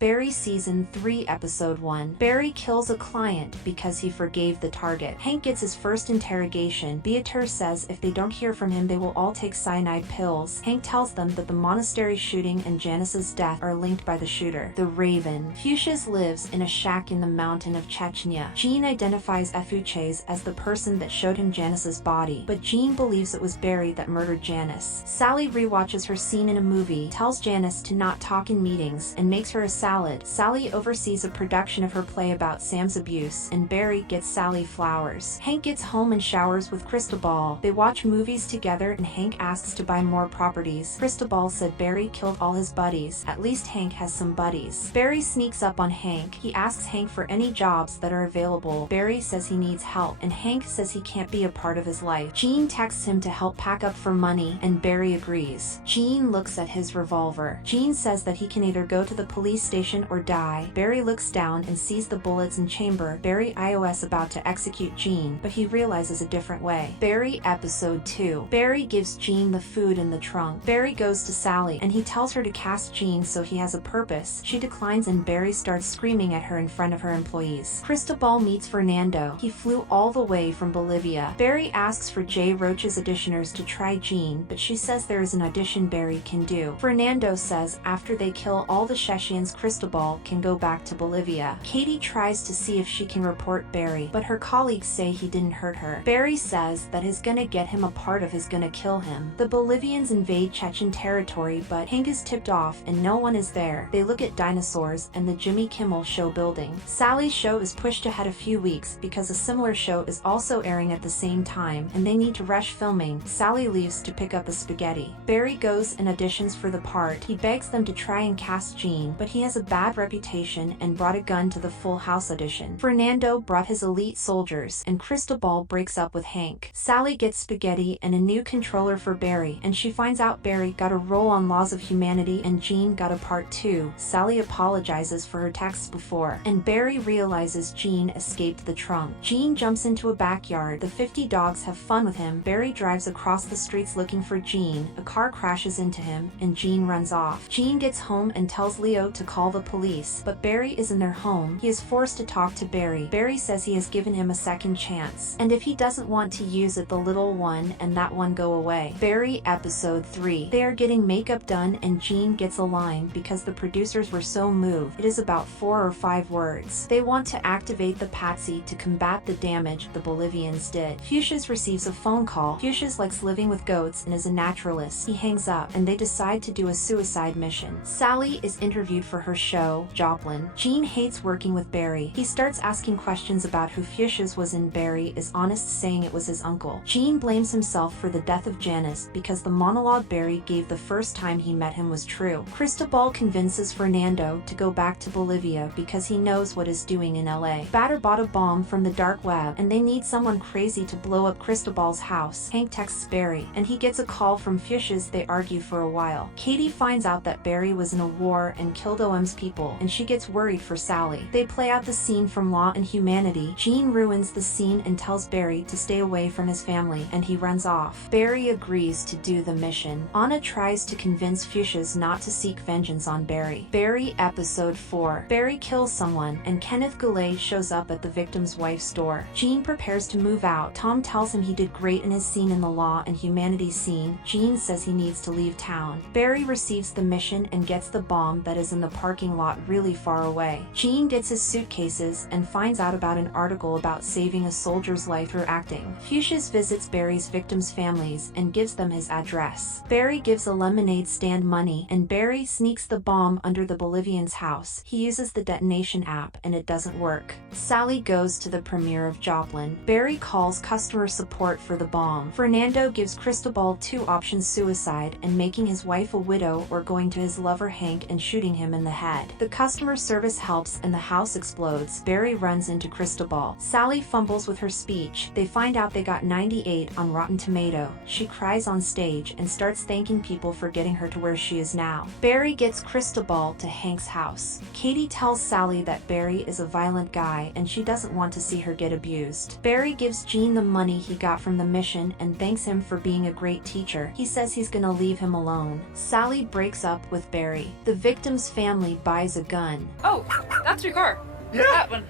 Barry Season 3 Episode 1. Barry kills a client because he forgave the target. Hank gets his first interrogation. Beatrice says if they don't hear from him they will all take cyanide pills. Hank tells them that the monastery shooting and Janice's death are linked by the shooter. The Raven. Fuchsias lives in a shack in the mountain of Chechnya. Jean identifies Fuchsias as the person that showed him Janice's body, but Jean believes it was Barry that murdered Janice. Sally rewatches her scene in a movie, tells Janice to not talk in meetings, and makes her a salad. Sally oversees a production of her play about Sam's abuse, and Barry gets Sally flowers. Hank gets home and showers with Cristobal. They watch movies together and Hank asks to buy more properties. Cristobal said Barry killed all his buddies. At least Hank has some buddies. Barry sneaks up on Hank. He asks Hank for any jobs that are available. Barry says he needs help, and Hank says he can't be a part of his life. Jean texts him to help pack up for money, and Barry agrees. Jean looks at his revolver. Jean says that he can either go to the police station or die. Barry looks down and sees the bullets in chamber. Barry is about to execute Jean, but he realizes a different way. Barry Episode 2. Barry gives Jean the food in the trunk. Barry goes to Sally, and he tells her to cast Jean so he has a purpose. She declines and Barry starts screaming at her in front of her employees. Cristobal meets Fernando. He flew all the way from Bolivia. Barry asks for Jay Roach's auditioners to try Jean, but she says there is an audition Barry can do. Fernando says after they kill all the Chechians, Cristobal can go back to Bolivia. Katie tries to see if she can report Barry, but her colleagues say he didn't hurt her. Barry says that he's gonna get him a part of his gonna kill him. The Bolivians invade Chechen territory, but Hank is tipped off and no one is there. They look at dinosaurs and the Jimmy Kimmel Show building. Sally's show is pushed ahead a few weeks because a similar show is also airing at the same time, and they need to rush filming. Sally leaves to pick up a spaghetti. Barry goes and auditions for the part. He begs them to try and cast Jean, but he has a bad reputation and brought a gun to the Full House audition. Fernando brought his elite soldiers, and Cristobal breaks up with Hank. Sally gets spaghetti and a new controller for Barry, and she finds out Barry got a role on Laws of Humanity and Jean got a part too. Sally apologizes for her texts before, and Barry realizes Jean escaped the trunk. Jean jumps into a backyard. The 50 dogs have fun with him. Barry drives across the streets looking for Jean. A car crashes into him, and Jean runs off. Jean gets home and tells Leo to call the police, but Barry is in their home. He is forced to talk to Barry. Barry says he has given him a second chance, and if he doesn't want to use it, the little one and that one go away. Barry Episode 3. They are getting makeup done and Jean gets a line because the producers were so moved. It is about 4 or 5 words. They want to activate the Patsy to combat the damage the Bolivians did. Fuchsias receives a phone call. Fuchsias likes living with goats and is a naturalist. He hangs up and they decide to do a suicide mission. Sally is interviewed for her show, Joplin. Jean hates working with Barry. He starts asking questions about who Fuchsias was and Barry is honest, saying it was his uncle. Jean blames himself for the death of Janice because the monologue Barry gave the first time he met him was true. Cristobal convinces Fernando to go back to Bolivia because he knows what is doing in LA. Batter bought a bomb from the dark web and they need someone crazy to blow up Cristobal's house. Hank texts Barry and he gets a call from Fuchsias. They argue for a while. Katie finds out that Barry was in a war and killed OM's people, and she gets worried for Sally. They play out the scene from Law and Humanity. Jean ruins the scene and tells Barry to stay away from his family, and he runs off. Barry agrees to do the mission. Anna tries to convince Fuchsias not to seek vengeance on Barry. Barry Episode 4. Barry kills someone, and Kenneth Goulet shows up at the victim's wife's door. Jean prepares to move out. Tom tells him he did great in his scene in the Law and Humanity scene. Jean says he needs to leave town. Barry receives the mission and gets the bomb that is in the parking lot really far away. Jean gets his suitcases and finds out about an article about saving a soldier's life through acting. Fuchsias visits Barry's victims' families and gives them his address. Barry gives a lemonade stand money, and Barry sneaks the bomb under the Bolivian's house. He uses the detonation app and it doesn't work. Sally goes to the premiere of Joplin. Barry calls customer support for the bomb. Fernando gives Cristobal 2 options: suicide and making his wife a widow, or going to his lover Hank and shooting him in the head. The customer service helps and the house explodes. Barry runs into Cristobal. Sally fumbles with her speech. They find out they got 98 on Rotten Tomato. She cries on stage and starts thanking people for getting her to where she is now. Barry gets Cristobal to Hank's house. Katie tells Sally that Barry is a violent guy and she doesn't want to see her get abused. Barry gives Jean the money he got from the mission and thanks him for being a great teacher. He says he's gonna leave him alone. Sally breaks up with Barry. The victim's family family buys a gun. Oh, that's your car. Yeah. That one.